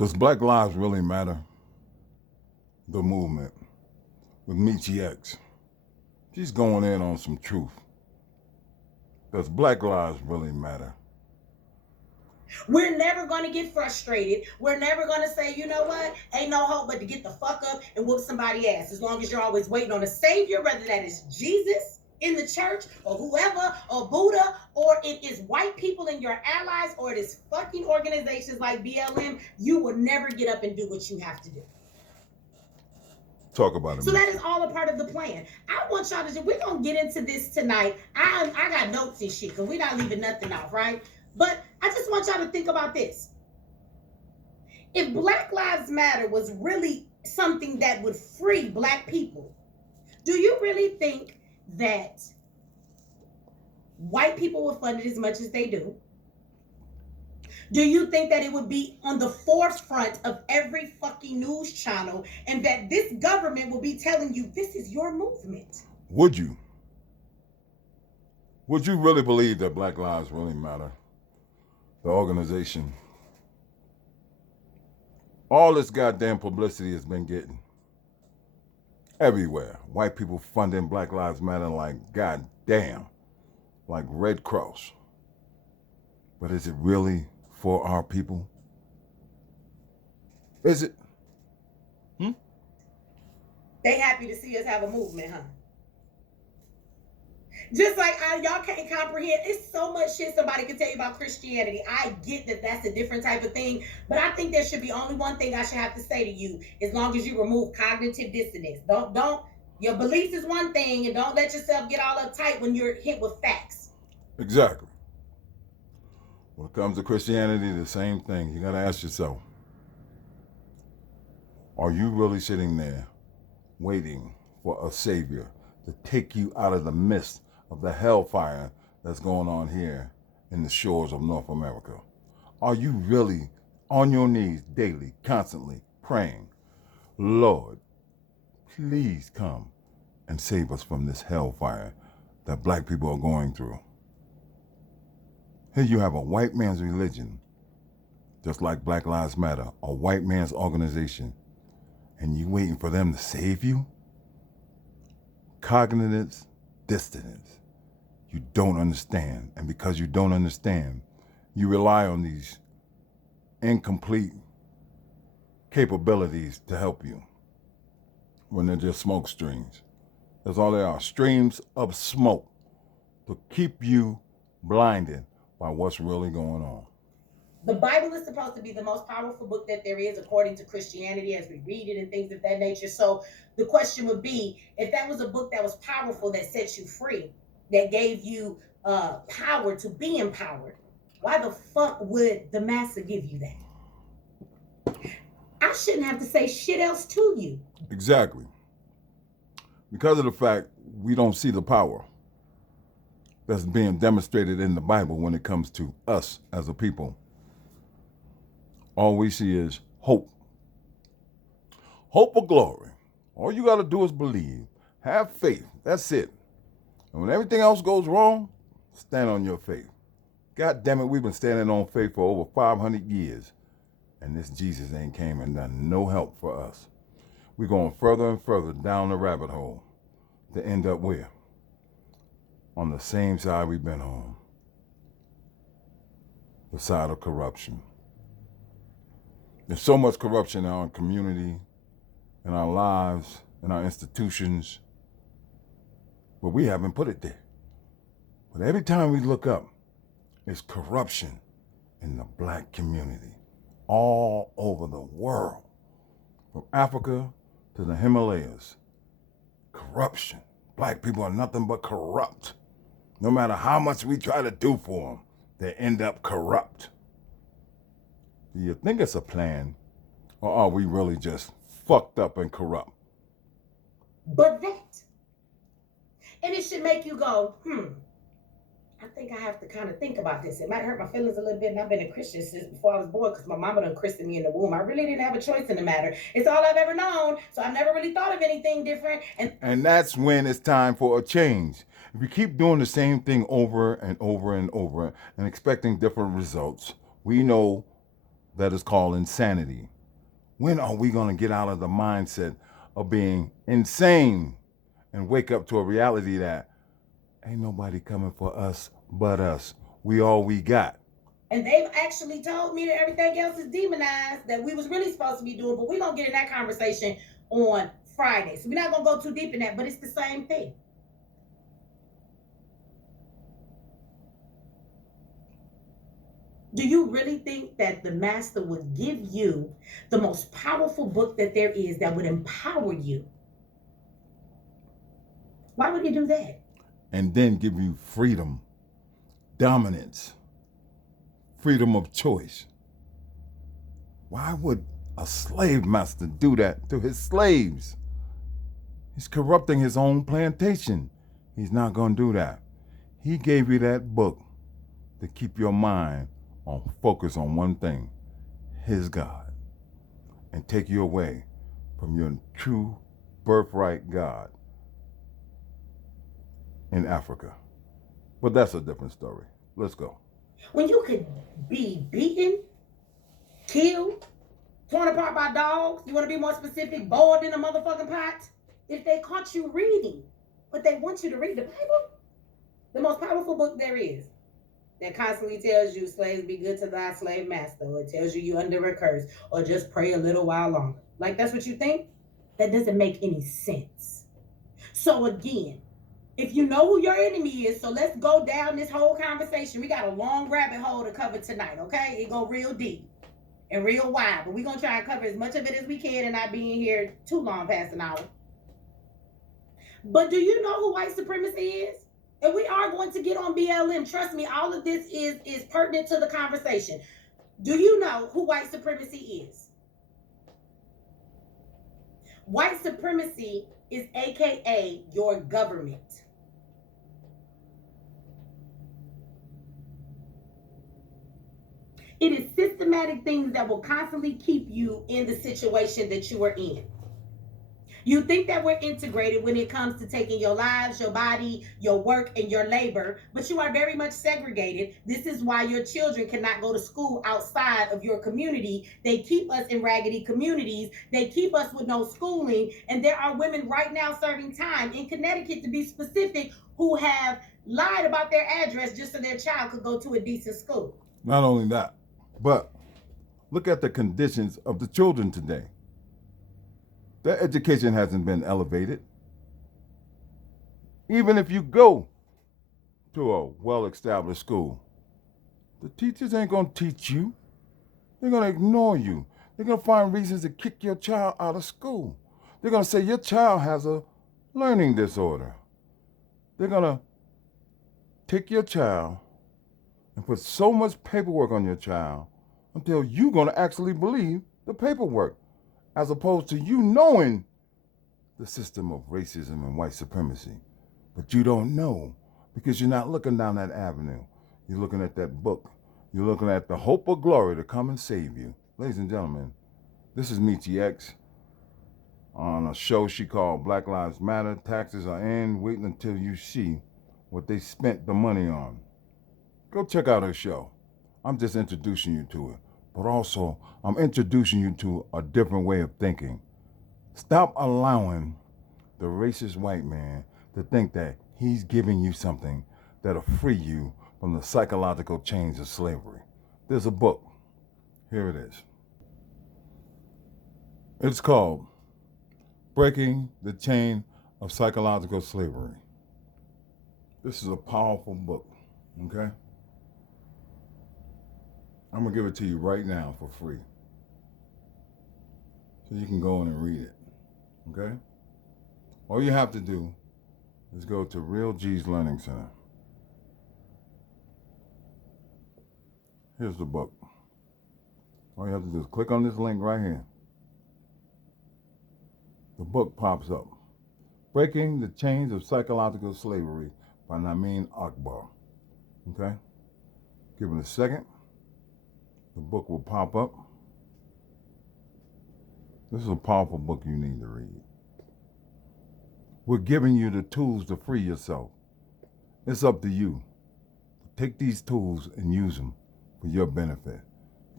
Does Black Lives Really Matter? The movement with Mechee X. She's going in on some truth. Does Black Lives really matter? We're never going to get frustrated. We're never going to say, you know what, ain't no hope but to get the fuck up and whoop somebody ass. As long as you're always waiting on a savior, whether that is Jesus in the church or whoever, or Buddha, or it is white people and your allies, or it is fucking organizations like BLM, you will never get up and do what you have to do. Talk about it, So that Mechee. is all a part of the plan. I want y'all to do, we're going to get into this tonight. I got notes and shit because we're not leaving nothing off, right? But I just want y'all to think about this. If Black Lives Matter was really something that would free Black people, do you really think that white people would fund it as much as they do? Do you think that it would be on the forefront of every fucking news channel and that this government will be telling you this is your movement? Would you? Would you really believe that Black Lives really matter? The organization. All this goddamn publicity has been getting. Everywhere. White people funding Black Lives Matter like goddamn. Like Red Cross. But is it really for our people? Is it? They happy to see us have a movement, huh? Just like y'all can't comprehend, it's so much shit somebody can tell you about Christianity. I get that that's a different type of thing, but I think there should be only one thing I should have to say to you, as long as you remove cognitive dissonance. Don't. Your beliefs is one thing, and don't let yourself get all uptight when you're hit with facts. Exactly. When it comes to Christianity, the same thing. You got to ask yourself, are you really sitting there waiting for a savior to take you out of the midst of the hellfire that's going on here in the shores of North America? Are you really on your knees daily, constantly praying, Lord, please come and save us from this hellfire that Black people are going through? Here you have a white man's religion, just like Black Lives Matter, a white man's organization, and you waiting for them to save you? Cognitive dissonance. You don't understand. And because you don't understand, you rely on these incomplete capabilities to help you when they're just smoke streams. That's all they are, streams of smoke to keep you blinded by what's really going on. The Bible is supposed to be the most powerful book that there is, according to Christianity, as we read it and things of that nature. So the question would be, if that was a book that was powerful, that set you free, that gave you power to be empowered, why the fuck would the master give you that? I shouldn't have to say shit else to you. Exactly. Because of the fact we don't see the power that's being demonstrated in the Bible when it comes to us as a people. All we see is hope. Hope of glory. All you got to do is believe. Have faith. That's it. And when everything else goes wrong, stand on your faith. God damn it, we've been standing on faith for over 500 years. And this Jesus ain't came and done no help for us. We're going further and further down the rabbit hole to end up where? On the same side we've been on. The side of corruption. There's so much corruption in our community, in our lives, in our institutions, but we haven't put it there. But every time we look up, it's corruption in the Black community all over the world, from Africa to the Himalayas. Corruption. Black people are nothing but corrupt. No matter how much we try to do for them, they end up corrupt. Do you think it's a plan, or are we really just fucked up and corrupt? But that. And it should make you go, I think I have to kind of think about this. It might hurt my feelings a little bit, and I've been a Christian since before I was born because my mama done christened me in the womb. I really didn't have a choice in the matter. It's all I've ever known, so I've never really thought of anything different. And that's when it's time for a change. If you keep doing the same thing over and over and over and expecting different results, we know that is called insanity. When are we going to get out of the mindset of being insane and wake up to a reality that ain't nobody coming for us but us? We all we got. And they've actually told me that everything else is demonized that we was really supposed to be doing, but we're going to get in that conversation on Friday. So we're not going to go too deep in that, but it's the same thing. Do you really think that the master would give you the most powerful book that there is that would empower you? Why would he do that? And then give you freedom, dominance, freedom of choice. Why would a slave master do that to his slaves? He's corrupting his own plantation. He's not going to do that. He gave you that book to keep your mind on focus on one thing, his God, and take you away from your true birthright God in Africa. But that's a different story. Let's go. When you could be beaten, killed, torn apart by dogs, you want to be more specific, boiled in a motherfucking pot? If they caught you reading, but they want you to read the Bible, the most powerful book there is, that constantly tells you, slaves, be good to thy slave master, or it tells you under a curse, or just pray a little while longer. Like, that's what you think? That doesn't make any sense. So again, if you know who your enemy is, so let's go down this whole conversation. We got a long rabbit hole to cover tonight, okay? It go real deep and real wide, but we're going to try and cover as much of it as we can and not be in here too long past an hour. But do you know who white supremacy is? And we are going to get on BLM. Trust me, all of this is pertinent to the conversation. Do you know who white supremacy is? White supremacy is AKA your government. It is systematic things that will constantly keep you in the situation that you are in. You think that we're integrated when it comes to taking your lives, your body, your work, and your labor, but you are very much segregated. This is why your children cannot go to school outside of your community. They keep us in raggedy communities. They keep us with no schooling. And there are women right now serving time in Connecticut, to be specific, who have lied about their address just so their child could go to a decent school. Not only that, but look at the conditions of the children today. Their education hasn't been elevated. Even if you go to a well-established school, the teachers ain't going to teach you. They're going to ignore you. They're going to find reasons to kick your child out of school. They're going to say your child has a learning disorder. They're going to take your child and put so much paperwork on your child until you're going to actually believe the paperwork, as opposed to you knowing the system of racism and white supremacy. But you don't know because you're not looking down that avenue. You're looking at that book. You're looking at the hope of glory to come and save you. Ladies and gentlemen, this is Mechee X on a show she called Black Lives Matter. Taxes are in. Wait until you see what they spent the money on. Go check out her show. I'm just introducing you to it. But also, I'm introducing you to a different way of thinking. Stop allowing the racist white man to think that he's giving you something that'll free you from the psychological chains of slavery. There's a book. Here it is. It's called Breaking the Chain of Psychological Slavery. This is a powerful book, okay? I'm going to give it to you right now for free, so you can go in and read it, okay? All you have to do is go to Real G's Learning Center. Here's the book. All you have to do is click on this link right here. The book pops up. Breaking the Chains of Psychological Slavery by Namin Akbar, okay? Give it a second. The book will pop up. This is a powerful book you need to read. We're giving you the tools to free yourself. It's up to you. Take these tools and use them for your benefit.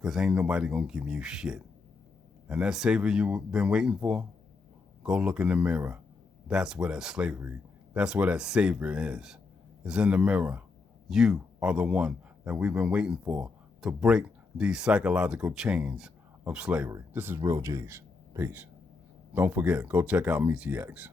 because ain't nobody gonna give you shit. And that savior you've been waiting for, go look in the mirror. That's where that slavery, that's where that savior is in the mirror. You are the one that we've been waiting for to break these psychological chains of slavery. This is Real G's. Peace. Don't forget, go check out Mechee X.